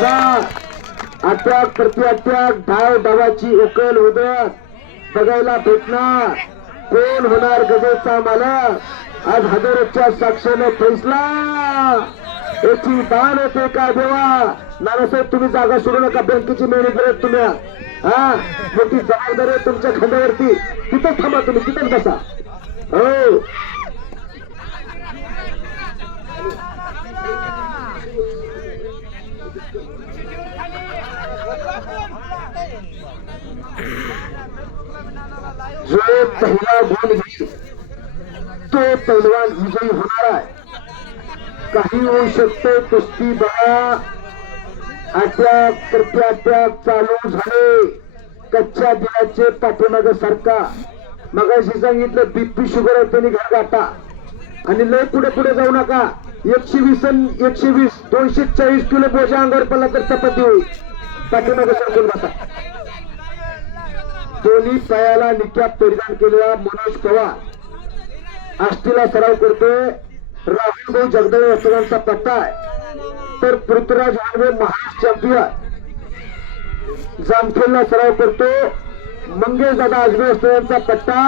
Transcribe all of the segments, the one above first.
खरा अटॅक प्रति अटॅक धाव धावाची उकल उदळत बघायला भेटणार. कोण होणार गजेचा मालक? आज हजारोच्या साक्षीने फैसला याची दान होते का देवा? नानासाहेब तुम्ही जागा सोडू नका, बँकेची मॅनेजर आहेत तुम्ही. हा मोठी जबाबदारी आहे तुमच्या खांद्यावरती. तिथंच थांबा, तुम्ही तिथंच बसा. हो जो पहिला गुण घेईल तो पैलवान विजयी होणार आहे. काही होऊ शकते. कुस्ती बघा, अटॅक प्रत्याटॅक चालू झाले. कच्च्या दिलाचे पाठीमागे सारखा. मगाशी सांगितलं बीपी शुगर आहे त्यांनी घर गाठा आणि लय पुढे पुढे जाऊ नका. 120 आणि 120 240 किलो बोजा अंगावर पडला तर चपाती होईल. पाठीमागे सरकून बसा. दोन्ही पायाला निकॅप परिधान केलेला मनोज पवार आष्टीला सराव करतोय. राहुल भाऊ जगदळे वस्त्रांचा पट्टा आहे, तर पृथ्वीराज हानवे महाराष्ट्र चॅम्पियन जामखेडला सराव करतो. मंगेश दादा आजबे वस्त्रांचा पट्टा.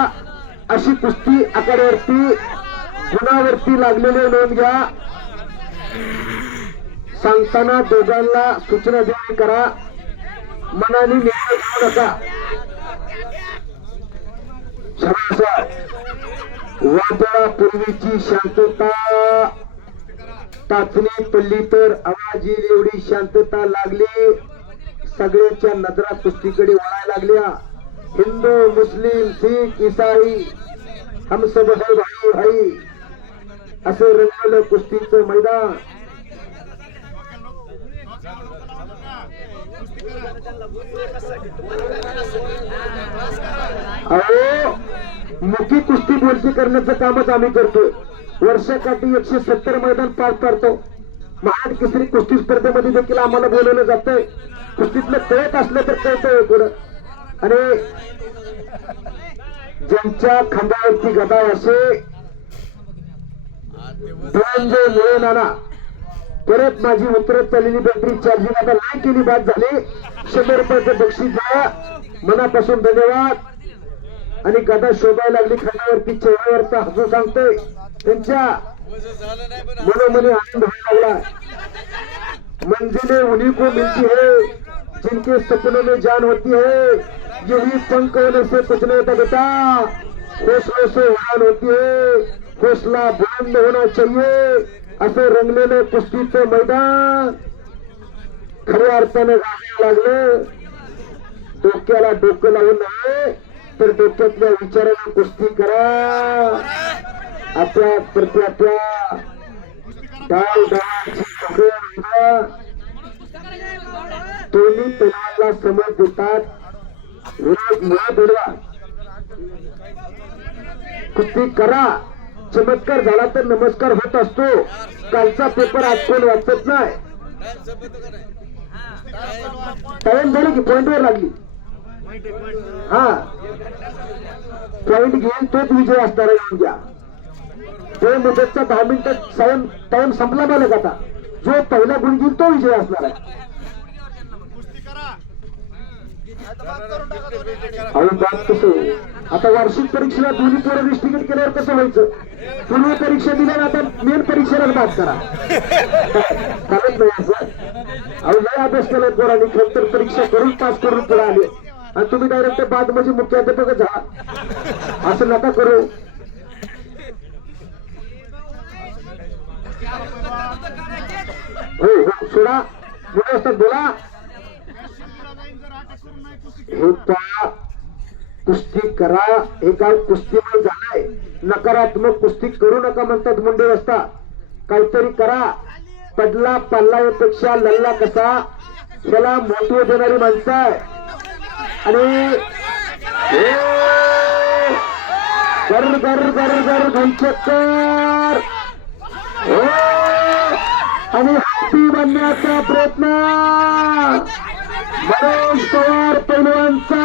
अशी कुस्ती आकड्यावरती गुणावरती लागलेले नोंद घ्या. सांगताना दोघांना सूचना देणे करा. मनाने निर्णय घेऊ नका. वादळापूर्वीची शांतता टाचणी पडली तर आवाज येईल एवढी शांतता लागली. सगळ्यांच्या नजरा कुस्तीकडे वळायला लागल्या. हिंदू मुस्लिम सिख ईसाई हम सब है भाई भाई असे रंगलेलं कुस्तीचं मैदान. अहो मुखी कुस्ती बोलती करण्याचं कामच आम्ही करतोय. वर्षाकाठी 170 मैदान पार पाडतो. महाड केसरी कुस्ती स्पर्धेमध्ये देखील आम्हाला बोलवलं जातंय. कुस्तीतलं कळत असलं तर कळतंय पुढं. आणि ज्यांच्या खांद्यावरती गदा असे धनंजय मुळे नाना परत माझी उतरत चाललेली बॅटरी चार्जिंग आता नाही केली, बाद झाली. 100 रुपयाचं बक्षीस द्या. मनापासून धन्यवाद. आणि गदा शोभायला लागली खांद्यावरती. चेहऱ्यावरचा हसू सांगतोय त्यांच्या मनोमनी आनंद व्हायला लागला. मंजिले उन्हीं को मिलती है जिनके सपनों में जान होती है. यही पंख होने से कुछ नहीं होता बेटा, हौसलों से उड़ान होती है. हौसला बुलंद होना चाहिए. असं रंगलेलं कुस्तीचं मैदान खऱ्या अर्थाने गाजायला लागलं. डोक्याला डोकं लावून नव्हे तर डोक्यातल्या विचाराला कुस्ती करा. आपल्या प्रत्यात्या डाल डाळाची दोन्ही पैलवानला समज देतात. विरोध मुळे बोलवा. कुस्ती करा. चमत्कार झाला तर नमस्कार होत असतो. कालचा पेपर आज कोण वाचत नाही. टाइम झाली की पॉइंटवर लागली. हा पॉइंट घेऊन तोच विजय असणार आहे. घ्या तो मुदतचा 10 मिनिटं टाइम संपला मालक. आता जो पहिला गुण घेईल तो विजय असणार आहे. आता वार्षिक परीक्षेला दोन्ही पोरं डिस्ट्रिक्ट केल्यावर कसं व्हायचं? पूर्व परीक्षा दिल्यावर आता मेन परीक्षेला बात करा. चालत नाही असं. अहो लय अभ्यास केलाय पोरांनी. खरंतर परीक्षा करून पास करून पुढे आले आणि तुम्ही डायरेक्ट बाद म्हणजे मुख्याध्यापकच झाला. असं नका करू. हो हो सोडा. मोठे असतात बोला. हे पहा कुस्ती करा. हे काय कुस्तीमय झालंय. नकारात्मक कुस्ती करू नका म्हणतात मुंडे असता. काहीतरी करा. पडला पल्ला यापेक्षा लल्ला कसा याला महत्व देणारी माणसं आहे. आणि गर गर गर गर घनचक्कर आणि हाती बनण्याचा प्रयत्न मनोज पवार पैलवानचा.